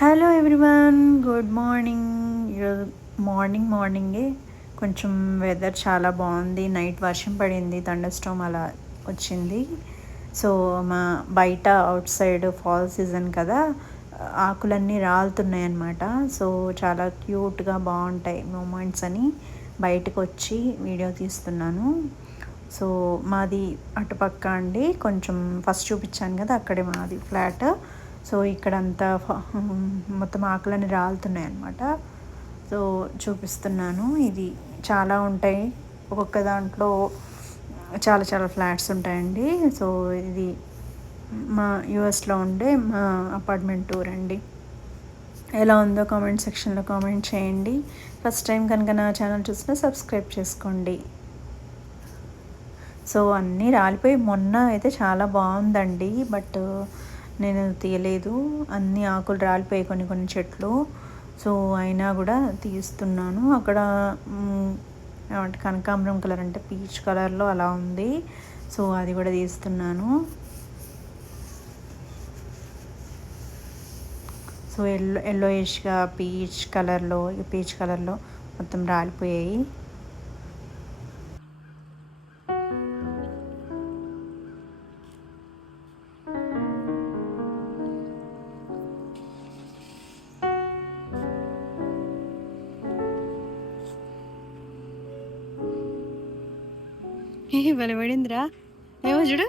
Hello everyone, good morning. ఈరోజు మార్నింగే కొంచెం వెదర్ చాలా బాగుంది. నైట్ వర్షం పడింది, థండర్ స్టార్మ్ అలా వచ్చింది. సో మా బయట అవుట్ సైడ్ ఫాల్ సీజన్ కదా, ఆకులన్నీ రాలుతున్నాయి అన్నమాట. సో చాలా క్యూట్గా బాగుంటాయి మూమెంట్స్ అని బయటకు వచ్చి వీడియో తీస్తున్నాను. సో మాది అటుపక్క అండి, కొంచెం ఫస్ట్ చూపించాను కదా, అక్కడే మాది ఫ్లాట్. సో ఇక్కడంతా మొత్తం ఆకులన్నీ రాలుతున్నాయి అన్నమాట. సో చూపిస్తున్నాను. ఇది చాలా ఉంటాయి, ఒక్కొక్క దాంట్లో చాలా చాలా ఫ్లాట్స్ ఉంటాయండి. సో ఇది మా యూఎస్లో ఉండే మా అపార్ట్మెంట్ టూర్ అండి. ఎలా ఉందో కామెంట్ సెక్షన్లో కామెంట్ చేయండి. ఫస్ట్ టైం కనుక నా ఛానల్ చూసినా సబ్స్క్రైబ్ చేసుకోండి. సో అన్నీ రాలిపోయి మొన్న అయితే చాలా బాగుందండి, బట్ నేను తీయలేదు. అన్ని ఆకులు రాలిపోయి కొన్ని కొన్ని చెట్లు. సో అయినా కూడా తీస్తున్నాను. అక్కడ ఏమంటే కనకాంబరం కలర్ అంటే పీచ్ కలర్లో అలా ఉంది. సో అది కూడా తీస్తున్నాను. సో ఎల్లోయిష్గా పీచ్ కలర్లో మొత్తం రాలిపోయాయి. బలపడిందిరా, ఏమో చూడు.